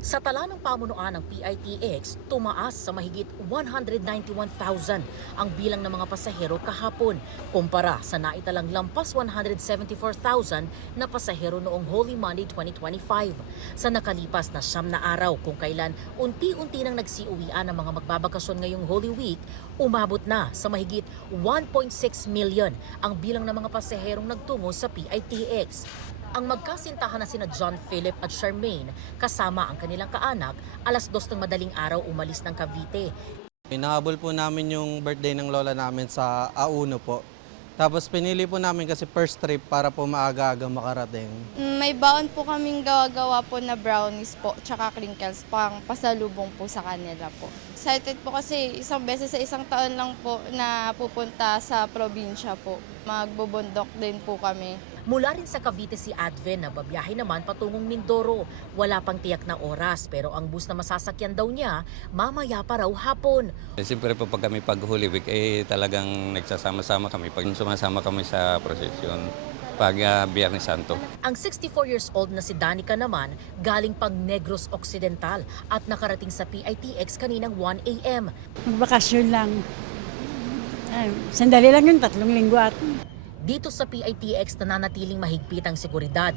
Sa tala ng pamunuan ng PITX, tumaas sa mahigit 191,000 ang bilang ng mga pasahero kahapon kumpara sa naitalang lampas 174,000 na pasahero noong Holy Monday 2025. Sa nakalipas na 9 na araw kung kailan unti-unti nang nagsiuwian ang mga magbabakasyon ngayong Holy Week, umabot na sa mahigit 1.6 million ang bilang ng mga pasaherong nagtungo sa PITX. Ang magkasintahan na sina John Philip at Charmaine kasama ang kanilang kaanak, alas 2 ng madaling araw umalis ng Cavite. Inahabol po namin yung birthday ng lola namin sa Auno po. Tapos pinili po namin kasi first trip para po maaga-aga makarating. May baon po kaming gawa-gawa po na brownies po, tsaka crinkles, pang pasalubong po sa kanila po. Excited po kasi isang beses sa isang taon lang po na pupunta sa probinsya po. Magbubundok din po kami. Mula rin sa Cavite si Adven na babiyahe naman patungong Mindoro. Wala pang tiyak na oras pero ang bus na masasakyan daw niya mamaya pa raw hapon. Siyempre po pag kami pag Holy Week talagang nagsasama-sama kami pag sumasama kami sa prosesyon pag Biyernes Santo. Ang 64 years old na si Danica naman galing pang Negros Occidental at nakarating sa PITX kaninang 1 a.m. Magbakasyon lang. Sandali lang yun, 3 linggo at. Dito sa PITX nananatiling mahigpit ang seguridad.